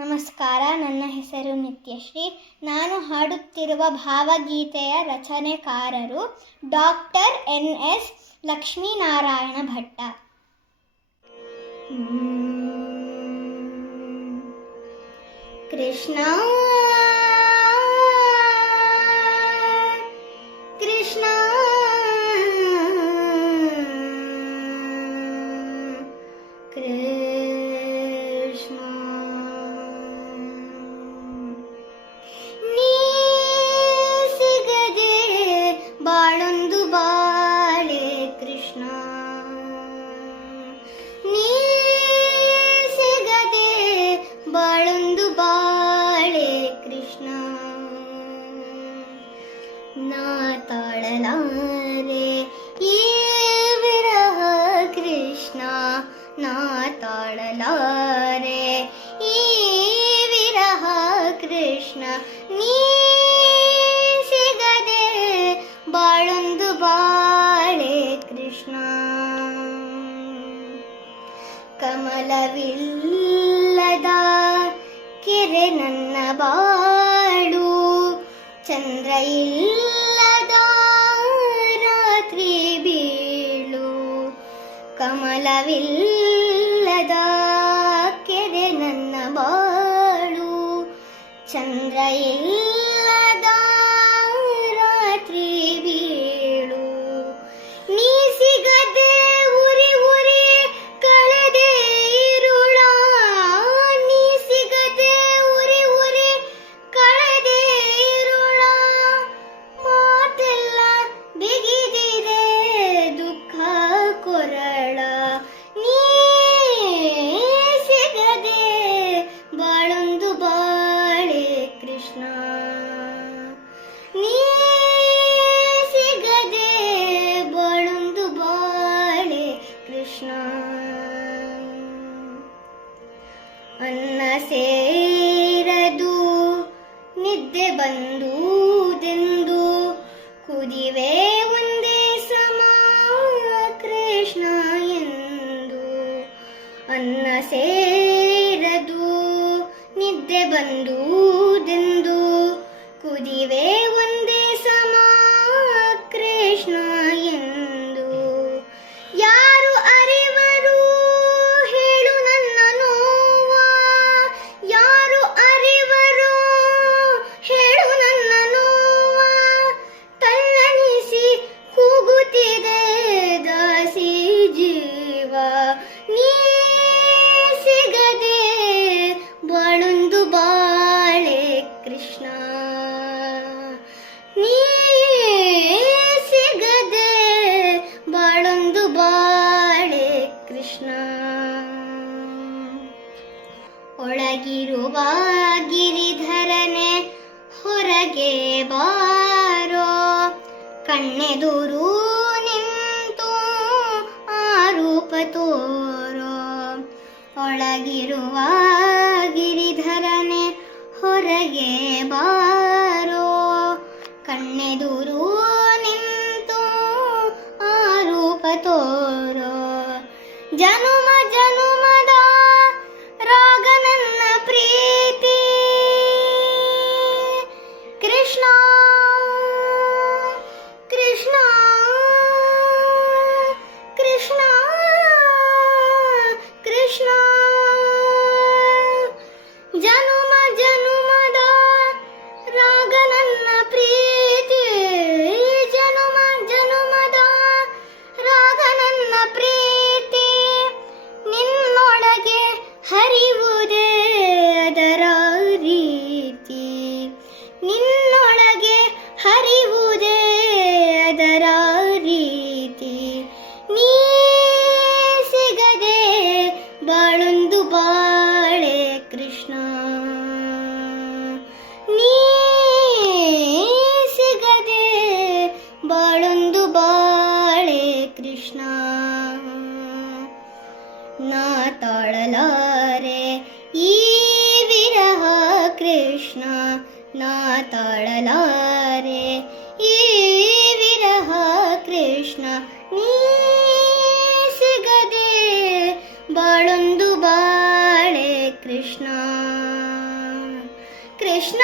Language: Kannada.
ನಮಸ್ಕಾರ. ನನ್ನ ಹೆಸರು ನಿತ್ಯಶ್ರೀ. ನಾನು ಹಾಡುತ್ತಿರುವ ಭಾವಗೀತೆಯ ರಚನೆಕಾರರು ಡಾಕ್ಟರ್ ಎನ್.ಎಸ್. ಲಕ್ಷ್ಮೀನಾರಾಯಣ ಭಟ್ಟ. ಕೃಷ್ಣ ಕೃಷ್ಣ ಕೃಷ್ಣ ನೀ ಸಿಗದೆ ಬಾಳೊಂದು ಬಾಳೆ ಕೃಷ್ಣ, ನೀ ಸಿಗದೆ ಬಾಳೊಂದು ಬಾಳೆ ಕೃಷ್ಣ. ನಾ ತಾಳಲಾರೆ ಈ ವಿರಹ ಕೃಷ್ಣ, ನಾ ತಾಳಲಾರೆ ಈ ವಿರಹ ಕೃಷ್ಣ. ನೀ ಸಿಗದೆ ಬಾಳೊಂದು ಬಾಳೆ ಕೃಷ್ಣ. ಕಮಲವಿಲ್ಲದ ಕೆರೆ ನನ್ನ ಬಾಳು, ಚಂದ್ರ ಇಲ್ಲದ ರಾತ್ರಿ ಬೀಳು. ಕಮಲವಿಲ್ಲದ ಕೆರೆ ನನ್ನ ಬಾಳು, ಚಂದ್ರ ಇಲ್ಲದ ರಾತ್ರಿ ಬೀಳು. ನೀ ಸಿಗದೆ ಉರಿ ಉರಿ ಕಳೆದೆ ಇರುಳ, ನೀ ಸಿಗದೆ ಉರಿ ಉರಿ ಕಳೆದೆ ಇರುಳ. ಮಾತೆಲ್ಲ ಬಿಗಿದಿದೆ ದುಃಖ ಕೊರಳ, ನೀ ಸಿಗದೆ ಬಾಳೊಂದು ಬಾಳೆ ಕೃಷ್ಣ, ನೀ ಸಿಗದೆ ಬಾಳೊಂದು ಬಾಳೆ ಕೃಷ್ಣ. ಅನ್ನ ಸೇರದು ನಿದ್ದೆ ಬಂದುದೆಂದು ಕುದಿವೆ ಒಂದೇ ಸಮ ಕೃಷ್ಣ ಎಂದು. ಅನ್ನ ಸೇರದು ನಿದ್ದೆ ಬಂದುದೆಂದು ಕುದಿವೆ ಒಂದೇ ಸಮ ಕೃಷ್ಣ ಎಂದು. ಯಾರು ಅರಿವರು ಹೇಳು ನನ್ನ ನೋವ, ಯಾರು ಅರಿವರು ಹೇಳು ನನ್ನ ನೋವ. ತಲ್ಲಣಿಸಿ ಕೂಗುತ್ತಿದೆ ದಾಸಿ ಜೀವ, ನೀ ಸಿಗದೆ ಬಾಳೊಂದು ಬಾಳೆ ಕೃಷ್ಣ, ನೀ ಸಿಗದೆ ಬಾಳೊಂದು ಬಾಳೆ ಕೃಷ್ಣ. ಒಳಗಿರುವ ಗಿರಿಧರನೆ ಹೊರಗೆ ಬಾರೋ, ಕಣ್ಣೆದುರು ನಿಂತು ಆರೂಪ ತೋರೋ. ಒಳಗಿರುವ ಗಿರಿಧರನೆ ಹೊರಗೆ ಬಾರೋ, ಕಣ್ಣೆದುರು ನಿಂತು ಆರೂಪ ತೋರೋ. ಜನುಮ ಜನುಮದ ರಾಗ ನನ್ನ ಪ್ರೀತಿ ಕೃಷ್ಣ, ಕೃಷ್ಣ ಕೃಷ್ಣ ಕೃಷ್ಣ. ಜನುಮ ಜನುಮದ ರಾಗ ನನ್ನ ಪ್ರೀತಿ, ಜನುಮ ಜನುಮದ ರಾಗ ನನ್ನ ಪ್ರೀತಿ. ನಿನ್ನೊಳಗೆ ಹರಿವುದೇ ಅದರ ರೀತಿ, ನಿನ್ನೊಳಗೆ ಹರಿವುದೇ ಅದರ ರೀತಿ. ನೀ ಸಿಗದೆ ಬಾಳೊಂದು ಬಾಳೆ ಕೃಷ್ಣ, ನೀ ಸಿಗದೆ ಬಾಳೊಂದು ಬಾಳೆ ಕೃಷ್ಣ. ನಾ ತಾಳಲಾರೆ ಈ ವಿರಹ ಕೃಷ್ಣ, ನಾ ತಾಳಲಾರೆ ಈ ವಿರಹ ಕೃಷ್ಣ. ನೀ ಸಿಗದೆ ಬಾಳೊಂದು ಬಾಳೆ ಕೃಷ್ಣ. ಕೃಷ್ಣ